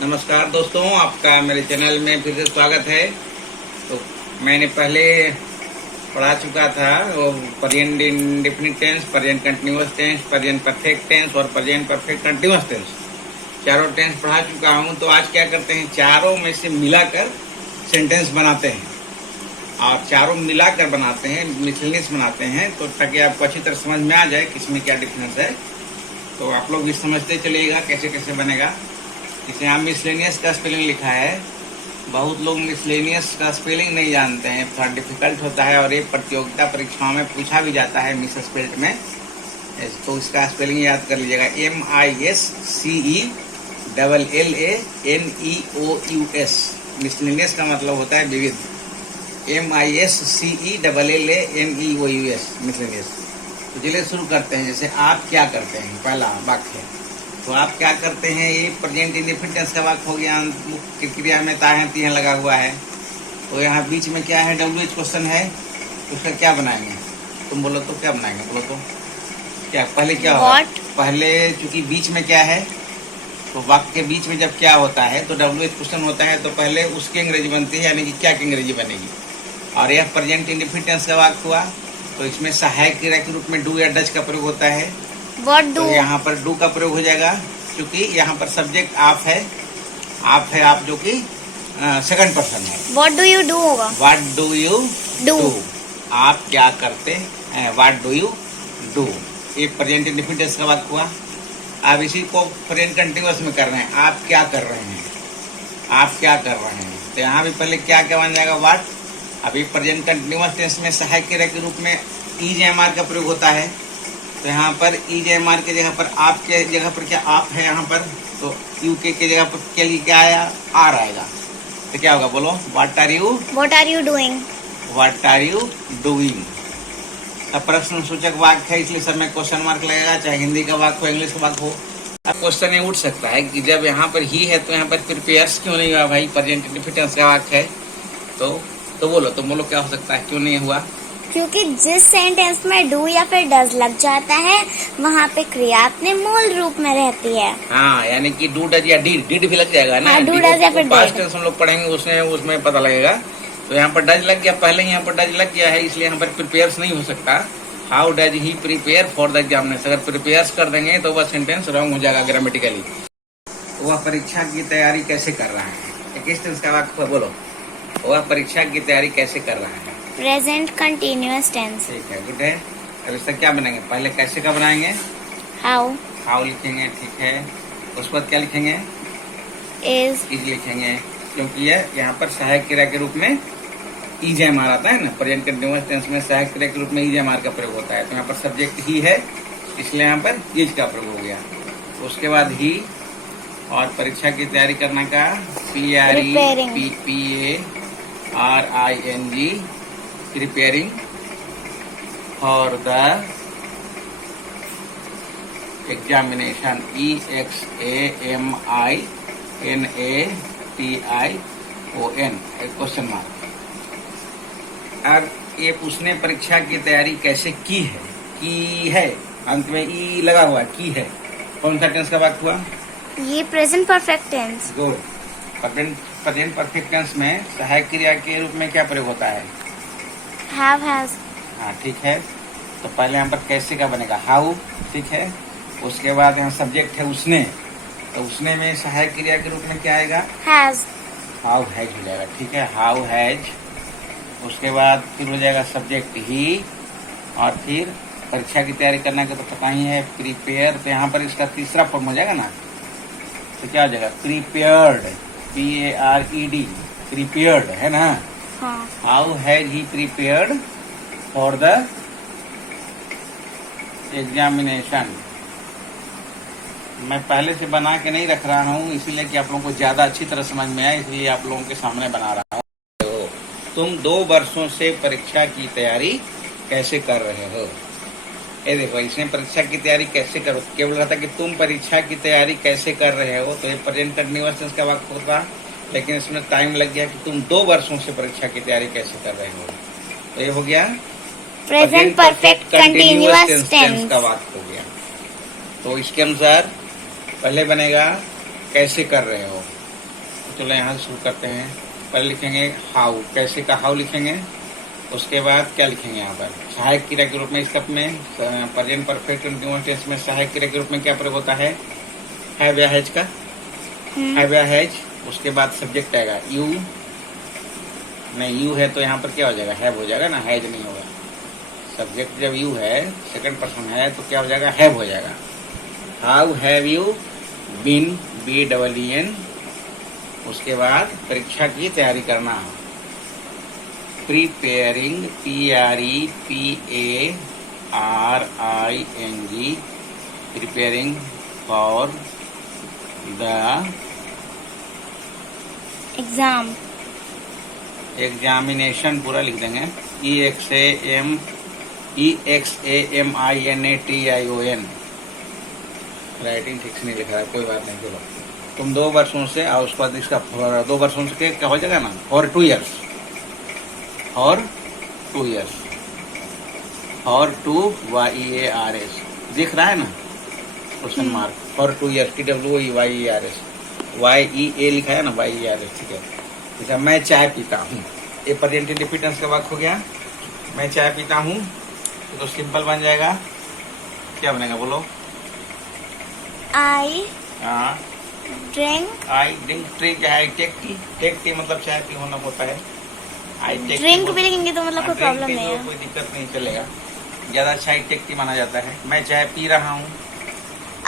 नमस्कार दोस्तों, आपका मेरे चैनल में फिर से स्वागत है। तो मैंने पहले पढ़ा चुका था वो present indefinite tense, present continuous tense, present perfect tense और प्रेजेंट परफेक्ट कंटिन्यूअस टेंस। चारों टेंस पढ़ा चुका हूँ। तो आज क्या करते हैं, चारों में से मिलाकर सेंटेंस बनाते हैं और चारों मिलाकर बनाते हैं, मिसलेनियस बनाते हैं, तो ताकि आपको अच्छी तरह समझ में आ जाए किसमें क्या डिफरेंस है। तो आप लोग भी समझते चलिएगा कैसे कैसे बनेगा। इसे यहाँ मिसलेनियस का स्पेलिंग लिखा है। बहुत लोग मिसलेनियस का स्पेलिंग नहीं जानते हैं, थोड़ा डिफिकल्ट होता है और ये प्रतियोगिता परीक्षाओं में पूछा भी जाता है मिस स्पेल्ड में। तो इसका स्पेलिंग याद कर लीजिएगा, MISCELLANEOUS। मिसलेनियस का मतलब होता है विविध। MISCELLANEOUS miscellaneous. तो चलिए शुरू करते हैं। जैसे आप क्या करते हैं, पहला वाक्य। तो आप क्या करते हैं, ये प्रेजेंट इंडेफिनिट टेंस का वाक्य हो गया। मुख्य क्रिया में ताहें तीहें लगा हुआ है। तो यहाँ बीच में क्या है, WH क्वेश्चन है। तो उसका क्या बनाएंगे, तुम बोलो तो क्या बनाएंगे, बोलो तो क्या। पहले क्या होगा, पहले चूंकि बीच में क्या है, तो वाक्य के बीच में जब क्या होता है तो WH क्वेश्चन होता है, तो पहले उसकी अंग्रेजी बनती है, यानी कि क्या की अंग्रेजी बनेगी। और यह प्रेजेंट इंडेफिनिट टेंस का वाक्य हुआ, तो इसमें सहायक क्रिया के रूप में डू या डज का प्रयोग होता है। तो यहाँ पर डू का प्रयोग हो जाएगा, क्योंकि यहाँ पर सब्जेक्ट आप है, आप जो कि सेकंड पर्सन है। What do you do होगा। What do you Do। आप क्या करते हैं, What do you do। ये प्रेजेंट इंडेफिनिट टेंस का वाक्य हुआ। आप इसी को प्रेजेंट कंटिन्यूअस में कर रहे हैं, आप क्या कर रहे हैं, आप क्या कर रहे हैं। तो यहाँ भी पहले क्या क्या बन जाएगा, व्हाट। अभी प्रेजेंट कंटिन्यूअस टेंस में सहायक क्रिया के रूप में EJMR का प्रयोग होता है। तो यहाँ पर EJMR के जगह पर आप के जगह पर क्या आप है यहाँ पर, तो UK के जगह पर के लिए क्या आया, आर आएगा। तो क्या होगा, बोलो। What are you doing। What are you doing। अब प्रश्न सूचक वाक्य है, इसलिए सर में क्वेश्चन मार्क लगेगा, चाहे हिंदी का वाक्य हो, इंग्लिश का वाक्य हो। अब क्वेश्चन ये उठ सकता है कि जब यहाँ पर ही है तो यहाँ पर प्रिपेयर्स क्यों नहीं हुआ भाई, प्रेजेंट इंडेफिनिट टेंस का वाक्य है। तो बोलो क्या हो सकता है, क्यों नहीं हुआ। क्योंकि जिस सेंटेंस में डू या फिर डज लग जाता है वहाँ पे क्रिया अपने मूल रूप में रहती है। हाँ, यानी कि डू डज या डीड भी लग जाएगा ना। हाँ, डू डज या फिर पास्ट टेंस हम लोग पढ़ेंगे, उसमें पता लगेगा। तो यहाँ पर डज लग गया, पहले यहाँ पर डज लग गया है, इसलिए यहाँ पर प्रिपेयर्स नहीं हो सकता। How does he prepare for the examination. अगर प्रिपेयर्स कर देंगे तो वह सेंटेंस रॉन्ग हो जाएगा ग्रामेटिकली। वह परीक्षा की तैयारी कैसे कर रहा है, किस टेंस का वाक्य, बोलो। वह परीक्षा की तैयारी कैसे कर रहा है, प्रेजेंट कंटिन्यूअस टेंस। ठीक है, गुड है। अब इसका क्या बनाएंगे, पहले कैसे का बनाएंगे, हाउ लिखेंगे, ठीक है। उसके बाद क्या लिखेंगे, इज लिखेंगे, क्योंकि यह यहाँ पर सहायक क्रिया के रूप में EJMR आता है ना। प्रेजेंट कंटिन्यूअस टेंस में सहायक क्रिया के रूप में EJMR का प्रयोग होता है। तो यहाँ पर सब्जेक्ट ही है, इसलिए यहाँ पर इज का प्रयोग हो गया। उसके बाद ही और परीक्षा की तैयारी करने का PREPARING, preparing for the examination, EXAMINATION, question mark. अब ये पूछने परीक्षा की तैयारी कैसे की है, अंत में ई लगा हुआ, की है। कौन सा टेंस का वाक्य हुआ, ये present perfect tense. Good. Present perfect tense में सहायक क्रिया के रूप में क्या प्रयोग होता है, हैव, हैज। हाँ, ठीक है। तो पहले यहाँ पर कैसे का बनेगा, हाउ, ठीक है। उसके बाद यहाँ सब्जेक्ट है उसने, तो उसने में सहायक क्रिया के रूप में क्या आएगा, हैज। हाउ हैज हो जाएगा, ठीक है, हाउ हैज। उसके बाद फिर हो जाएगा सब्जेक्ट ही, और फिर परीक्षा की तैयारी करने का तो पता ही है, प्रिपेयर। तो यहाँ पर इसका तीसरा फॉर्म हो जाएगा ना, तो क्या हो जाएगा, प्रिपेयर्ड, PARED, प्रिपेयर्ड है ना। हाँ। How has he prepared for the examination. मैं पहले से बना के नहीं रख रहा हूँ, इसीलिए कि आप लोगों को ज्यादा अच्छी तरह समझ में आए, इसलिए आप लोगों के सामने बना रहा हूँ। तुम 2 वर्षों से परीक्षा की तैयारी कैसे कर रहे हो। ये देखो, इसने परीक्षा की तैयारी कैसे करो, केवल रहा था कि तुम परीक्षा की तैयारी कैसे कर रहे हो, तो ये प्रेजेंट कंटिन्यूअस टेंस का वाक्य होता, लेकिन इसमें टाइम लग गया कि तुम 2 वर्षों से परीक्षा की तैयारी कैसे कर रहे हो। तो ये हो गया प्रेजेंट परफेक्ट कंटिन्यूअस टेंस का वाक्य हो गया। तो इसके अनुसार पहले बनेगा कैसे कर रहे हो, चलो यहाँ से शुरू करते हैं। पहले लिखेंगे हाउ, कैसे का हाउ लिखेंगे। उसके बाद क्या लिखेंगे यहाँ पर, सहायक क्रिया के रूप में इसका में प्रेजेंट परफेक्ट कंटीन्यूअस टेंस में सहायक क्रिया के रूप में क्या प्रयोग होता है या हैज का, हैव या हैज। उसके बाद सब्जेक्ट आएगा यू, नहीं यू है तो यहाँ पर क्या हो जाएगा, हैव हो जाएगा ना, हैज नहीं होगा। सब्जेक्ट जब यू है, सेकंड पर्सन है, तो क्या हो जाएगा, हैव हो जाएगा। How have you been, BEEN। उसके बाद परीक्षा की तैयारी करना, preparing, PREPARING, preparing for the exam, examination पूरा लिख देंगे, EXAMINATION। राइटिंग ठीक से नहीं लिखा है, कोई बात नहीं, चलो तुम 2 वर्षों से, और उसके बाद इसका 2 वर्षों से क्या हो जाएगा ना, और 2 years, और 2 years, और 2 YEARS दिख रहा है ना, क्वेश्चन मार्क, और 2 years, TWYERS, YEA लिखा है ना, YERS, ठीक है। जैसा मैं चाय पीता हूँ, ये प्रेजेंट इंडिफिनिट का वाक्य हो गया। मैं चाय पीता हूँ तो सिंपल बन जाएगा, क्या बनेगा बोलो। आई हाँ, ड्रिंक, आई ड्रिंक टी, क्या है, टेक टी मतलब चाय पी होना होता है। आई टेक ड्रिंक भी लिखेंगे तो मतलब कोई प्रॉब्लम नहीं है, कोई दिक्कत नहीं, चलेगा। ज्यादा चाय टेक टी माना जाता है। मैं चाय पी रहा हूँ,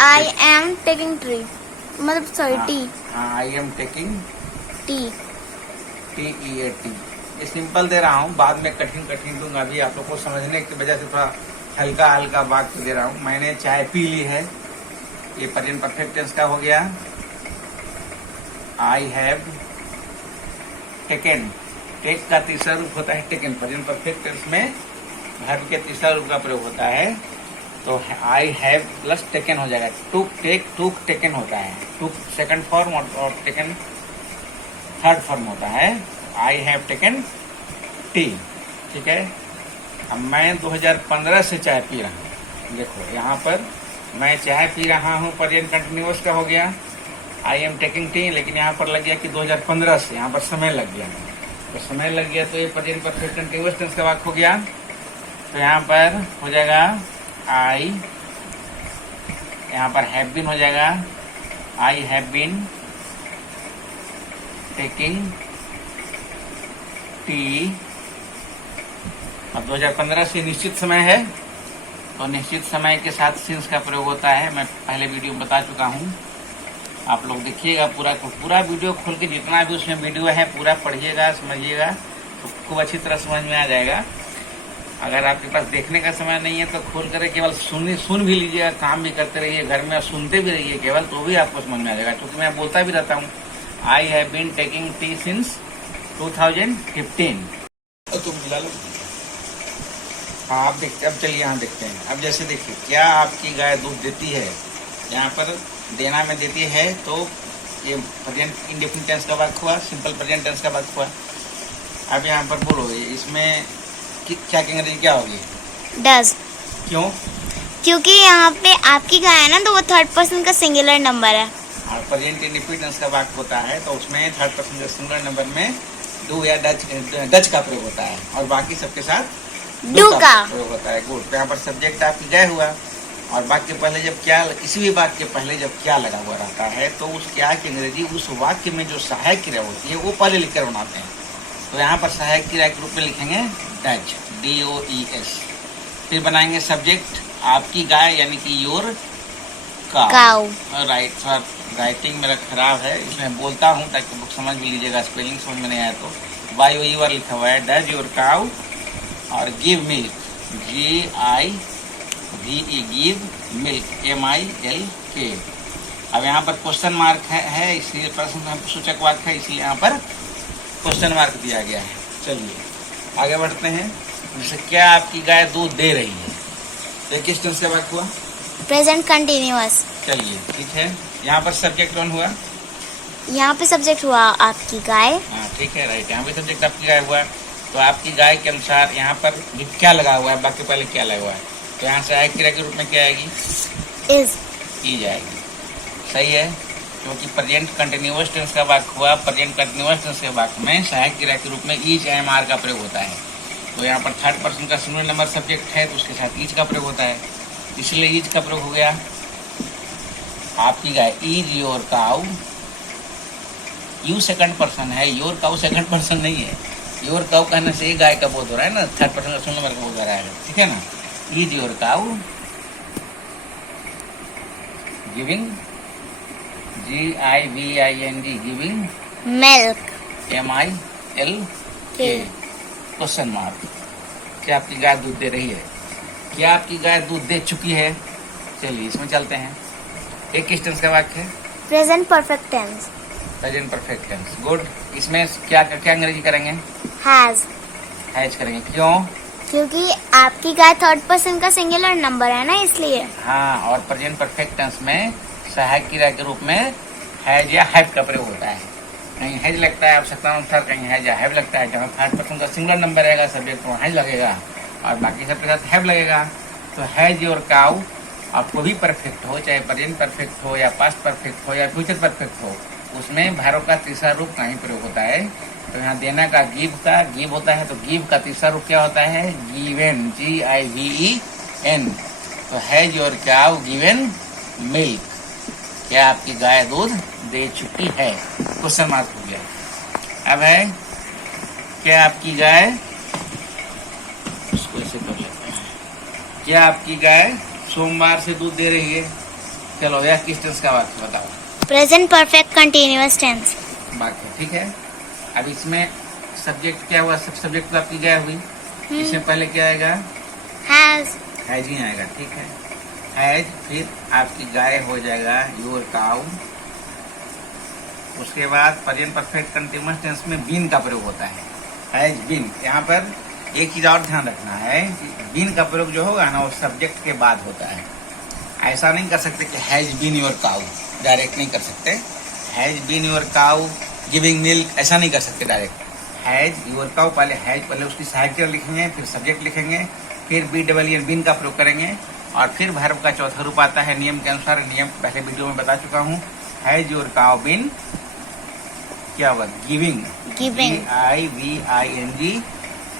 आई एम टेकिंग टी, मतलब सॉरी टी, हाँ, I am taking tea, TEAT। ये सिंपल दे रहा हूँ, बाद में कठिन दूंगा। अभी आप लोग को समझने की वजह से थोड़ा हल्का वाक्य दे रहा हूँ। मैंने चाय पी ली है, ये प्रेजेंट परफेक्ट टेंस का हो गया। आई हैव टेकन, टेक का तीसरा रूप होता है टेकन। प्रेजेंट परफेक्ट टेंस में वर्ब के तीसरा रूप का प्रयोग होता है, तो आई हैव प्लस टेकन हो जाएगा। टुक टेकन होता है, टुक सेकंड फॉर्म और टेकन थर्ड फॉर्म होता है। आई हैव टेकन टी, ठीक है। अब मैं 2015 से चाय पी रहा हूँ, देखो यहाँ पर मैं चाय पी रहा हूँ, प्रेजेंट कंटिन्यूअस का हो गया। आई एम टेकिंग टी, लेकिन यहाँ पर लग गया कि 2015 से, यहाँ पर समय लग गया, तो समय लग गया तो ये प्रेजेंट परफेक्ट कंटिन्यूअस टेंस का वाक्य हो गया। तो यहाँ पर हो जाएगा आई, यहाँ पर हैव बीन हो जाएगा, I have been taking tea. अब 2015 से निश्चित समय है, तो निश्चित समय के साथ सिंस का प्रयोग होता है। मैं पहले वीडियो में बता चुका हूँ, आप लोग देखिएगा पूरा वीडियो खोल के, जितना भी उसमें वीडियो है पूरा पढ़िएगा, समझिएगा, तो खूब अच्छी तरह समझ में आ जाएगा। अगर आपके पास देखने का समय नहीं है तो खोल कर केवल सुन भी लीजिएगा, काम भी करते रहिए, घर में सुनते भी रहिए केवल, तो भी आपको समझ में आ जाएगा। क्योंकि मैं बोलता भी रहता हूँ, I have been taking tea since 2015। तुम मिला लो। हाँ, आप देखते, अब चलिए यहाँ देखते हैं। अब जैसे देखिए, क्या आपकी गाय दूध देती है, यहाँ पर देना में देती है, तो ये प्रेजेंट इंडेफिनिट टेंस का वाक्य हुआ, सिंपल प्रेजेंट टेंस का वाक्य हुआ। अब यहाँ पर बोलो, इसमें क्या कहेंगे, क्या होगी, डज। क्यों? क्योंकि यहाँ पे आपकी गाय है ना, तो वो थर्ड पर्सन का सिंगुलर नंबर है, और प्रेजेंट इंडेफिनिट टेंस का वाक्य होता है, तो उसमें थर्ड पर्सन का सिंगुलर नंबर में डू या डच का प्रयोग होता है, और बाकी सबके साथ डू का प्रयोग होता है। गुड। तो यहाँ पर सब्जेक्ट आपकी गाय हुआ, और वाक्य पहले जब क्या, किसी भी वाक्य के पहले जब क्या लगा हुआ रहता है, तो उस क्या की अंग्रेजी उस वाक्य में जो सहायक क्रिया होती है वो पहले लिखकर बनाते हैं। तो यहाँ पर सहायक क्रिया के रूप में लिखेंगे डच, DOES। फिर बनाएंगे सब्जेक्ट, आपकी गाय, यानी कि your cow. Right sir, writing मेरा खराब है, इसमें बोलता हूँ ताकि बुक समझ भी लीजिएगा, स्पेलिंग समझ में नहीं आया तो। YOUR लिखा हुआ है, डज योर काउ, और give milk, GIVE, give milk, MILK। अब यहाँ पर क्वेश्चन मार्क है इसलिए प्रश्न सूचक वाक्य है, इसलिए यहाँ पर क्वेश्चन मार्क दिया गया है। चलिए आगे बढ़ते हैं। जैसे क्या आपकी गाय दूध दे रही है, तो किस टेंस का वाक्य हुआ, प्रेजेंट कंटिन्यूअस। चलिए ठीक है। यहाँ पर सब्जेक्ट कौन हुआ, यहाँ पे सब्जेक्ट हुआ आपकी गाय। हाँ ठीक है, राइट। यहाँ पे सब्जेक्ट आपकी गाय हुआ, तो आपकी गाय के अनुसार यहाँ पर क्या लगा हुआ है, बाकी पहले क्या लगा हुआ है, तो यहाँ सहायक क्रिया के रूप में क्या आएगी, इज की जाएगी। सही है। क्योंकि प्रेजेंट कंटिन्यूअस टेंस का वाक्य हुआ, प्रेजेंट कंटिन्यूअस टेंस के वाक्य में सहायक क्रिया के रूप में ईच एम आर का प्रयोग होता है। तो यहाँ पर थर्ड पर्सन का सिंगुलर नंबर सब्जेक्ट है तो उसके साथ ईच का प्रयोग होता है, इसलिए ईच का प्रयोग हो गया। आपकी गाय, is your cow, you second person है, योर काउ सेकंड पर्सन नहीं है। योर काउ कहने से गाय का बोध हो रहा है ना, थर्ड पर्सन का सिंगुलर नंबर का बोध हो रहा है, ठीक है ना। Is your cow giving, GIVING, giving milk, MILK, question mark. क्या आपकी गाय दूध दे रही है? क्या आपकी गाय दूध दे चुकी है? चलिए इसमें चलते हैं। एक किस टेंस का वाक्य है? Present perfect tense, present perfect tense. Good. इसमें क्या क्या अंग्रेजी करेंगे? हैज करेंगे। क्यों? क्योंकि आपकी गाय थर्ड पर्सन का सिंगुलर नंबर है ना, इसलिए। हाँ, और प्रेजेंट परफेक्ट टेंस में सहायक क्रिया के रूप में हैज या हैव का प्रयोग होता है। कहीं हैज लगता है आवश्यकता अनुसार, कहीं हैज या हैव लगता है। जहाँ थर्ड पर्सन का सिंगुलर नंबर रहेगा सब्जेक्ट में हैज लगेगा और बाकी सबके साथ हैव लगेगा। तो हैज योर काउ आपको भी परफेक्ट हो, चाहे प्रेजेंट परफेक्ट हो या पास्ट परफेक्ट हो या फ्यूचर परफेक्ट हो, उसमें भारों का तीसरा रूप कहीं प्रयोग होता है। तो यहाँ देना का गिव होता है, तो गिव का तीसरा रूप क्या होता है? Given, GIVEN। तो has your cow given milk, क्या आपकी गाय दूध दे चुकी है? क्वेश्चन मार्क हो गया। अब है क्या आपकी गाय, इसको ऐसे कर लेते हैं, क्या आपकी गाय सोमवार से दूध दे रही है? चलो यह किस टेंस का वाक्य बताओ? प्रेजेंट परफेक्ट कंटिन्यूअस टेंस वाक्य, ठीक है। अब इसमें सब्जेक्ट क्या हुआ? सब सब्जेक्ट तो आपकी गाय हुई, इसमें पहले क्या आएगा? हैज ही आएगा, ठीक है। हैज, फिर आपकी गाय हो जाएगा योर काउ। उसके बाद प्रेजेंट परफेक्ट कंटीन्यूअस टेंस में बीन का प्रयोग होता है, हैज बीन। यहाँ पर एक चीज और ध्यान रखना है, बीन का प्रयोग जो होगा ना वो सब्जेक्ट के बाद होता है। ऐसा नहीं कर सकते कि has been your cow, direct नहीं कर सकते। Has been your cow giving milk, ऐसा नहीं कर सकते डायरेक्ट। हैज योर काउ, पहले उसकी सहायक क्रिया लिखेंगे, फिर सब्जेक्ट लिखेंगे, फिर BEEN बीन का प्रयोग करेंगे और फिर वर्ब का चौथा रूप आता है नियम के अनुसार। नियम पहले वीडियो में बता चुका हूँ। हैज योर काउ बीन क्या हुआ? Giving, GIVING।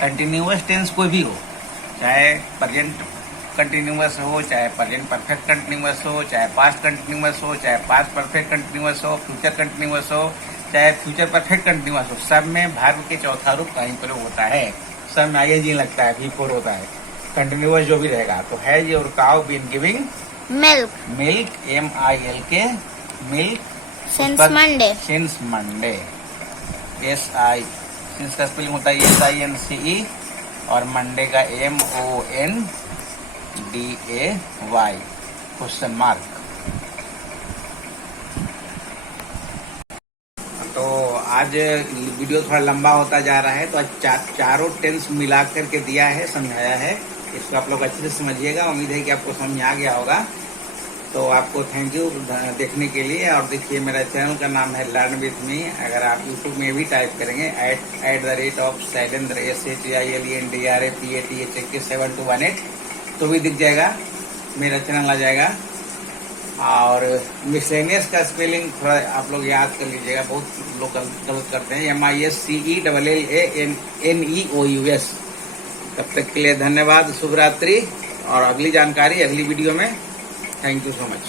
कंटिन्यूअस टेंस कोई भी हो, चाहे प्रेजेंट कंटिन्यूअस हो, चाहे प्रेजेंट परफेक्ट कंटिन्यूअस हो, चाहे पास्ट कंटिन्यूअस हो, चाहे पास्ट परफेक्ट कंटिन्यूअस हो, फ्यूचर कंटिन्यूअस हो, चाहे फ्यूचर परफेक्ट कंटिन्यूअस हो, सब में वर्ब के चौथा रूप का ही प्रयोग होता है। सब में ING लगता है, V4 होता है, कंटिन्यूअस जो भी रहेगा। तो has your cow been giving milk, MILK, milk since Monday, since का स्पेलिंग होता है SINCE और मंडे का MONDAY, क्वेश्चन मार्क। तो आज वीडियो थोड़ा लंबा होता जा रहा है, तो आज चारों टेंस मिला करके दिया है, समझाया है। इसको आप लोग अच्छे से समझिएगा। उम्मीद है कि आपको समझ में आ गया होगा। तो आपको थैंक यू देखने के लिए। और देखिए मेरा चैनल का नाम है लर्न विथ मी। अगर आप यूट्यूब में भी टाइप करेंगे @SHAILENDRA SHAILENDRA 7218 तो भी दिख जाएगा, मेरा चैनल आ जाएगा। और मिसलेनियस का स्पेलिंग थोड़ा आप लोग याद कर लीजिएगा, बहुत लोग गलत करते हैं। MISCELLANEOUS। तब तक के लिए धन्यवाद, शुभ रात्रि। और अगली जानकारी अगली वीडियो में। Thank you so much.